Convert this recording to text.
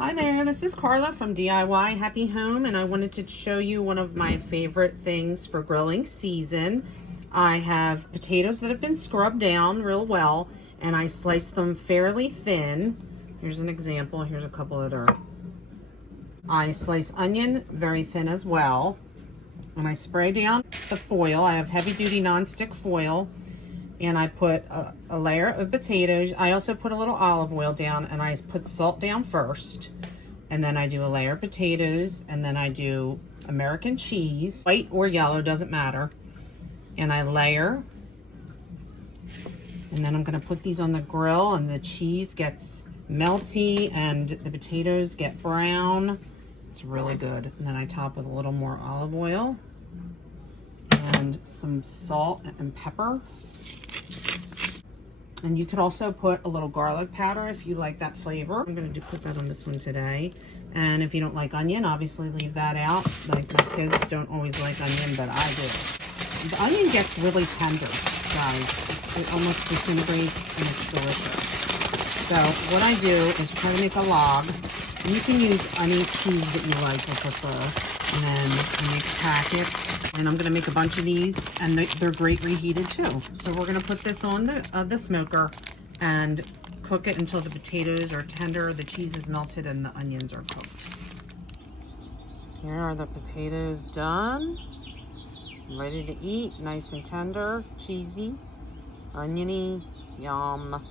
Hi there, this is Carla from DIY Happy Home, and I wanted to show you one of my favorite things for grilling season. I have potatoes that have been scrubbed down real well, and I slice them fairly thin. Here's an example. Here's a couple that are. I slice onion very thin as well, and I spray down the foil. I have heavy-duty nonstick foil, and I put a layer of potatoes. I also put a little olive oil down, and I put salt down first, and then I do a layer of potatoes, and then I do American cheese, white or yellow, doesn't matter, and I layer, and then I'm gonna put these on the grill, and the cheese gets melty and the potatoes get brown. It's really good. And then I top with a little more olive oil and some salt and pepper. And you could also put a little garlic powder if you like that flavor. I'm gonna put that on this one today. And if you don't like onion, obviously leave that out. Like, my kids don't always like onion, but I do. The onion gets really tender, guys. It almost disintegrates, and it's delicious. So what I do is try to make a log. And you can use any cheese that you like or prefer. And then I make a packet. And I'm gonna make a bunch of these, and they're great reheated too. So we're gonna put this on the smoker and cook it until the potatoes are tender, the cheese is melted, and the onions are cooked. Here are the potatoes done. Ready to eat, nice and tender, cheesy, oniony, yum.